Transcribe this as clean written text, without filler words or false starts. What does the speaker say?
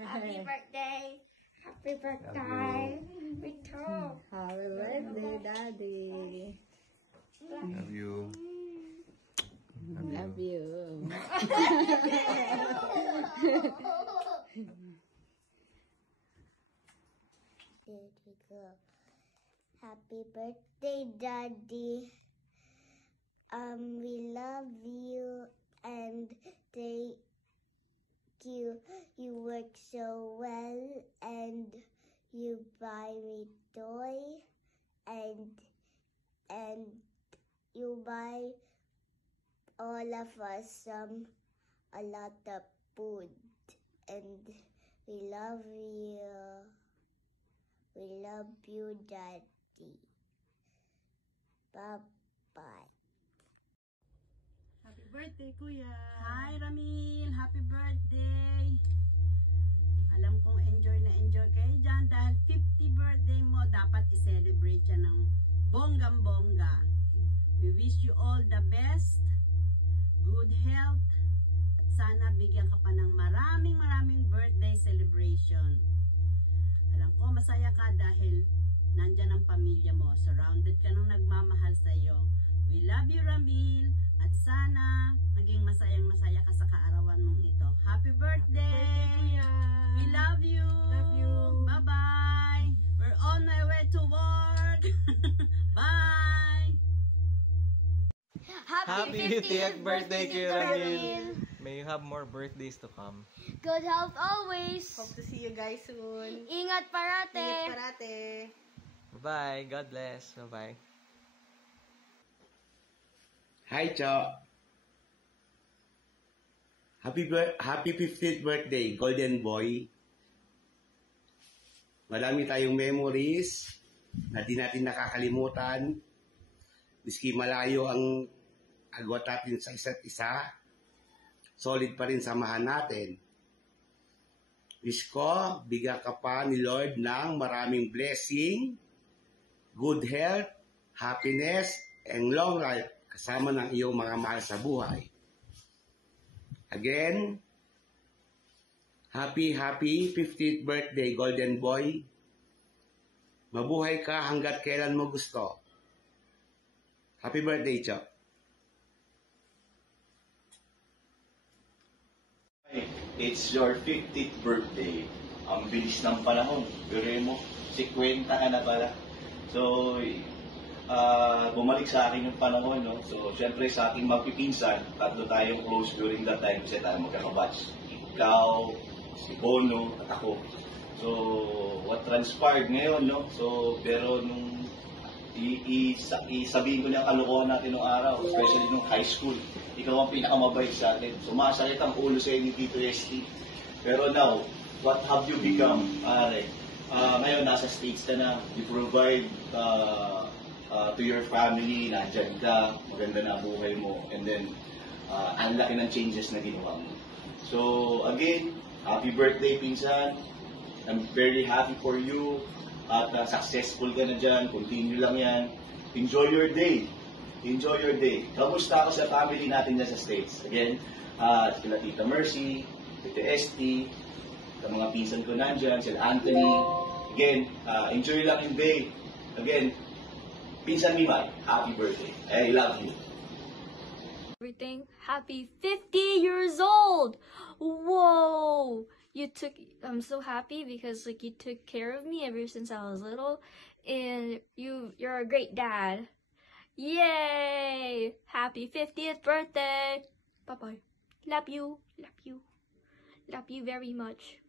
Happy birthday. Happy birthday. Vito. Happy birthday, Daddy. Love you. Love you. There we go. Happy birthday, Daddy. We love you and thank you. You work so well and you buy me toy and you buy all of us a lot of food and we love you. We love you, Daddy. Bye-bye. Happy birthday, Kuya! Hi, Ramil! Happy birthday! Alam kong enjoy na enjoy kayo dyan dahil 50 birthday mo, dapat i-celebrate yan ng bonggang-bongga. We wish you all the best, good health, at sana bigyan ka pa ng maraming birthday celebration. Alam ko masaya ka dahil nandyan ang pamilya mo, surrounded ka ng nagmamahal sa iyo. We love you, Ramil, at sana maging masayang-masaya ka sa kaarawan mong ito. Happy birthday! Kuya! We love you! Love you! Bye-bye! We're on my way to work! Bye! Happy 50th birthday, Kuya Ramil. May you have more birthdays to come. Good health always. Hope to see you guys soon. Ingat parate. Ingat parate. Bye-bye. God bless. Bye-bye. Hi, Cho. Happy 50th birthday, Golden Boy. Marami tayong memories na di natin nakakalimutan. Miski malayo ang agwat natin sa isa't isa, solid pa rin samahan natin. Wish ko, bigyan ka pa ni Lord ng maraming blessing, good health, happiness, and long life kasama ng iyong mga mahal sa buhay. Again, happy 50th birthday, Golden Boy. Mabuhay ka hanggat kailan mo gusto. Happy birthday, Chok. It's your 50th birthday. Ang bilis ng panahon. Pero mo, 50 ka na pala. So, bumalik sa akin yung panahon, no? So, syempre sa aking magpipinsan, tatlo tayong close during that time kasi tayo magkakabatch. Ikaw, si Bono, at ako. So, what transpired ngayon, no? So, pero nung isabihin ko niya ang kalokohan natin nung araw, especially nung high school, ikaw ang pinakamabait sa atin. So, masakit ang ulo sa inyo, Tito ST. Pero now, what have you become, pare? Ngayon, nasa States ka na, you provide to your family, nandyan ka, maganda na buhay mo, and then, ang laki ng changes na ginawa mo. So, again, happy birthday, pinsan. I'm very happy for you. At successful ka na dyan, continue lang yan. Enjoy your day. Enjoy your day. Kamusta ako sa family natin na sa States? Again, sila Tita Mercy, Tita ST, sa mga pinsan ko nandyan, sila Anthony. Again, enjoy lang yung day. Again, Pinsan Mimay, happy birthday. I love you. Everything. Happy 50 years old! Whoa! I'm so happy because like you took care of me ever since I was little, and you're a great dad. Yay! Happy 50th birthday! Bye bye. Love you. Love you. Love you very much.